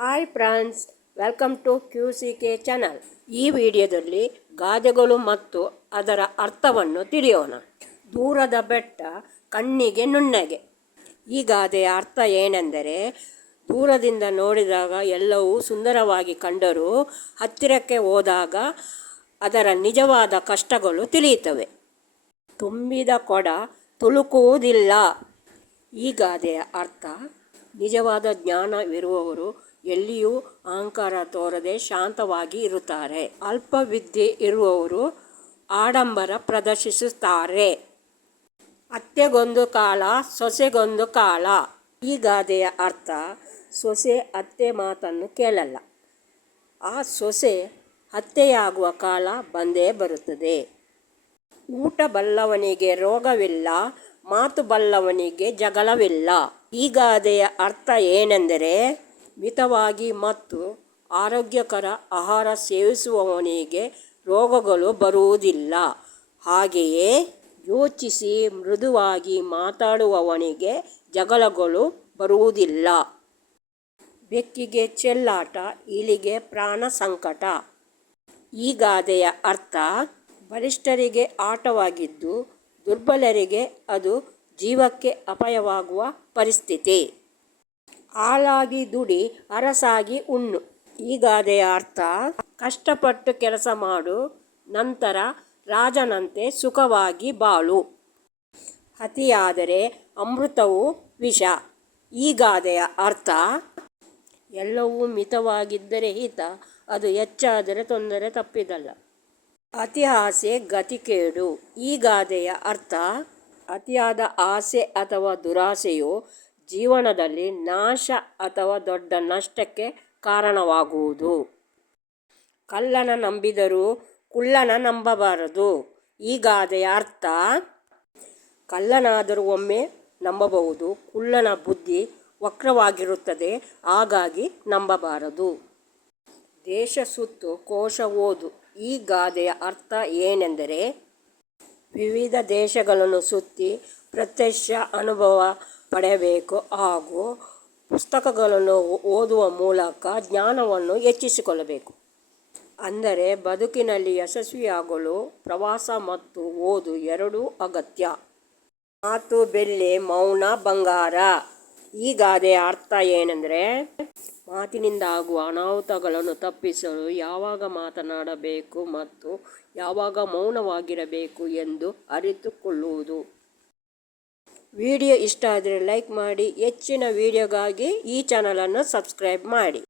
Hi friends, welcome to QCK channel. ಈ ವಿಡಿಯೋದಲ್ಲಿ ಗಾದೆಗಳು ಮತ್ತು ಅದರ ಅರ್ಥವನ್ನು ತಿಳಿಯೋಣ. ದೂರದ ಬೆಟ್ಟ ಕಣ್ಣಿಗೆ ನುಣ್ಣಗೆ. ಈ ಗಾದೆಯ ಅರ್ಥ ಏನೆಂದರೆ, ದೂರದಿಂದ ನೋಡಿದಾಗ ಎಲ್ಲವೂ ಸುಂದರವಾಗಿ ಕಂಡರೂ ಹತ್ತಿರಕ್ಕೆ ಹೋದಾಗ ಅದರ ನಿಜವಾದ ಕಷ್ಟಗಳು ತಿಳಿಯುತ್ತವೆ. ತುಂಬಿದ ಕೊಡ ತುಳುಕುವುದಿಲ್ಲ. ಈ ಗಾದೆಯ ಅರ್ಥ, ನಿಜವಾದ ಜ್ಞಾನವಿರುವವರು ಎಲ್ಲಿಯೂ ಅಹಂಕಾರ ತೋರದೆ ಶಾಂತವಾಗಿ ಇರುತ್ತಾರೆ. ಅಲ್ಪ ವಿದ್ಯೆ ಇರುವವರು ಆಡಂಬರ ಪ್ರದರ್ಶಿಸುತ್ತಾರೆ. ಅತ್ತೆಗೊಂದು ಕಾಲ, ಸೊಸೆಗೊಂದು ಕಾಲ. ಈ ಗಾದೆಯ ಅರ್ಥ, ಸೊಸೆ ಅತ್ತೆ ಮಾತನ್ನು ಕೇಳಲ್ಲ. ಆ ಸೊಸೆ ಅತ್ತೆಯಾಗುವ ಕಾಲ ಬಂದೇ ಬರುತ್ತದೆ. ಊಟ ಬಲ್ಲವನಿಗೆ ರೋಗವಿಲ್ಲ, ಮಾತು ಬಲ್ಲವನಿಗೆ ಜಗಳವಿಲ್ಲ. ಈ ಗಾದೆಯ ಅರ್ಥ ಏನೆಂದರೆ, ಮಿತವಾಗಿ ಮತ್ತು ಆರೋಗ್ಯಕರ ಆಹಾರ ಸೇವಿಸುವವನಿಗೆ ರೋಗಗಳು ಬರುವುದಿಲ್ಲ. ಹಾಗೆಯೇ ಯೋಚಿಸಿ ಮೃದುವಾಗಿ ಮಾತಾಡುವವನಿಗೆ ಜಗಳಗಳು ಬರುವುದಿಲ್ಲ. ಬೆಕ್ಕಿಗೆ ಚೆಲ್ಲಾಟ, ಇಲಿಗೆ ಪ್ರಾಣ ಸಂಕಟ. ಈ ಗಾದೆಯ ಅರ್ಥ, ಬಲಿಷ್ಠರಿಗೆ ಆಟವಾಗಿದ್ದು ದುರ್ಬಲರಿಗೆ ಅದು ಜೀವಕ್ಕೆ ಅಪಾಯವಾಗುವ ಪರಿಸ್ಥಿತಿ. ಆಳಾಗಿ ದುಡಿ, ಅರಸಾಗಿ ಉಣ್ಣು. ಈ ಗಾದೆಯ ಅರ್ಥ, ಕಷ್ಟಪಟ್ಟು ಕೆಲಸ ಮಾಡು, ನಂತರ ರಾಜನಂತೆ ಸುಖವಾಗಿ ಬಾಳು. ಅತಿಯಾದರೆ ಅಮೃತವೂ ವಿಷ. ಈ ಗಾದೆಯ ಅರ್ಥ, ಎಲ್ಲವೂ ಮಿತವಾಗಿದ್ದರೆ ಹಿತ, ಅದು ಹೆಚ್ಚಾದರೆ ತೊಂದರೆ ತಪ್ಪಿದಲ್ಲ. ಅತಿ ಆಸೆ ಗತಿಕೇಡು. ಈ ಗಾದೆಯ ಅರ್ಥ, ಅತಿಯಾದ ಆಸೆ ಅಥವಾ ದುರಾಸೆಯು ಜೀವನದಲ್ಲಿ ನಾಶ ಅಥವಾ ದೊಡ್ಡ ನಷ್ಟಕ್ಕೆ ಕಾರಣವಾಗುವುದು. ಕಳ್ಳನ ನಂಬಿದರೂ ಕುಳ್ಳನ ನಂಬಬಾರದು. ಈ ಗಾದೆಯ ಅರ್ಥ, ಕಳ್ಳನಾದರೂ ಒಮ್ಮೆ ನಂಬಬಹುದು, ಕುಳ್ಳನ ಬುದ್ಧಿ ವಕ್ರವಾಗಿರುತ್ತದೆ, ಹಾಗಾಗಿ ನಂಬಬಾರದು. ದೇಶ ಸುತ್ತು ಕೋಶ ಓದು. ಈ ಗಾದೆಯ ಅರ್ಥ ಏನೆಂದರೆ, ವಿವಿಧ ದೇಶಗಳನ್ನು ಸುತ್ತಿ ಪ್ರತ್ಯಕ್ಷ ಅನುಭವ ಪಡೆಯಬೇಕು ಹಾಗೂ ಪುಸ್ತಕಗಳನ್ನು ಓದುವ ಮೂಲಕ ಜ್ಞಾನವನ್ನು ಹೆಚ್ಚಿಸಿಕೊಳ್ಳಬೇಕು. ಅಂದರೆ ಬದುಕಿನಲ್ಲಿ ಯಶಸ್ವಿಯಾಗಲು ಪ್ರವಾಸ ಮತ್ತು ಓದು ಎರಡೂ ಅಗತ್ಯ. ಮಾತು ಬೆಳ್ಳಿ, ಮೌನ ಬಂಗಾರ. ಈ ಗಾದೆಯ ಅರ್ಥ ಏನೆಂದರೆ, ಮಾತಿನಿಂದ ಆಗುವ ಅನಾಹುತಗಳನ್ನು ತಪ್ಪಿಸಲು ಯಾವಾಗ ಮಾತನಾಡಬೇಕು ಮತ್ತು ಯಾವಾಗ ಮೌನವಾಗಿರಬೇಕು ಎಂದು ಅರಿತುಕೊಳ್ಳುವುದು. ವಿಡಿಯೋ ಇಷ್ಟ ಆದರೆ ಲೈಕ್ ಮಾಡಿ. ಹೆಚ್ಚಿನ ವಿಡಿಯೋಗಾಗಿ ಈ ಚಾನಲನ್ನು ಸಬ್ಸ್ಕ್ರೈಬ್ ಮಾಡಿ.